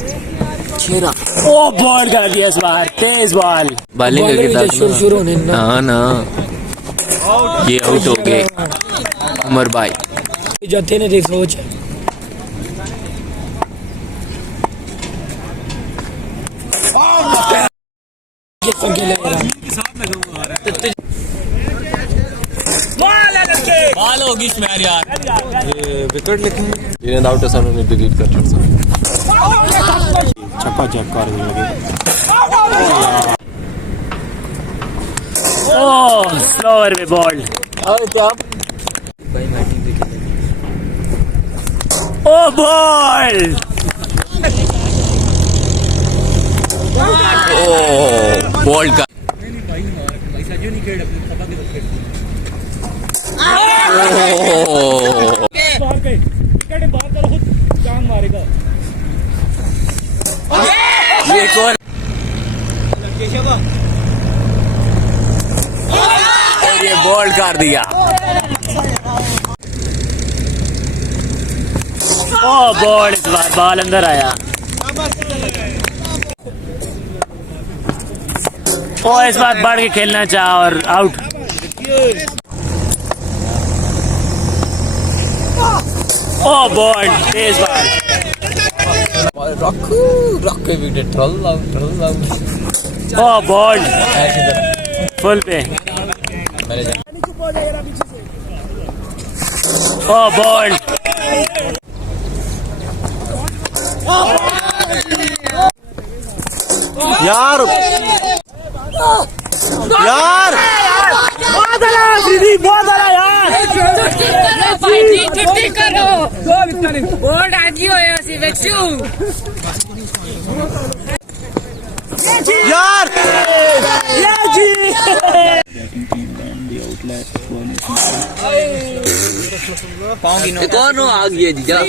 ओ ball कर दिया इस बार, तेज बॉल। बॉलिंग करके शुरू होने ना। हाँ ना, ये आउट हो गए उमर भाई। जाते ने देख सोच। बॉल होगी इसमें यार। ये विकेट लिखेंगे, इन आउट ऐसा मैंने डिलीट कर छोड़ा। छक्का चेक कर लगे। ओह स्लोअर में बॉल। और क्या ओ बॉल। ओ बॉल का ये कौन? और ये बॉल कर दिया। ओ बॉल, इस बार बॉल अंदर आया। ओ इस बार बढ़ के खेलना चाह और आउट। ओ बॉल, तेज बार। रख विकेट ओ बॉल फुल पे। ओ बॉल। यार यार बहुत बड़ा यार। बोर्ड आगी होया सी बेचू यार कौन हो आ गया जी? जरा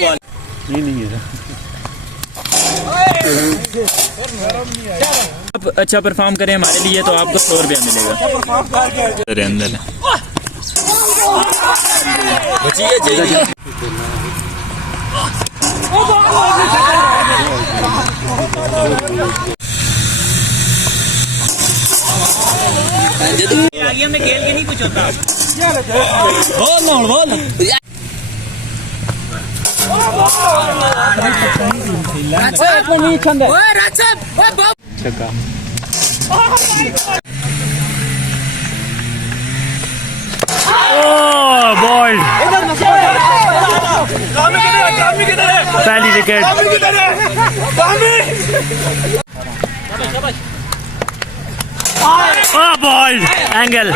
आप अच्छा परफॉर्म करें हमारे लिए तो आपको 100 रुपया मिलेगा। अरे अंदर आगे में खेल के नहीं कुछ होता। बोल छक्का। ओ बॉल। पहली विकेट। ओ बॉल, एंगल।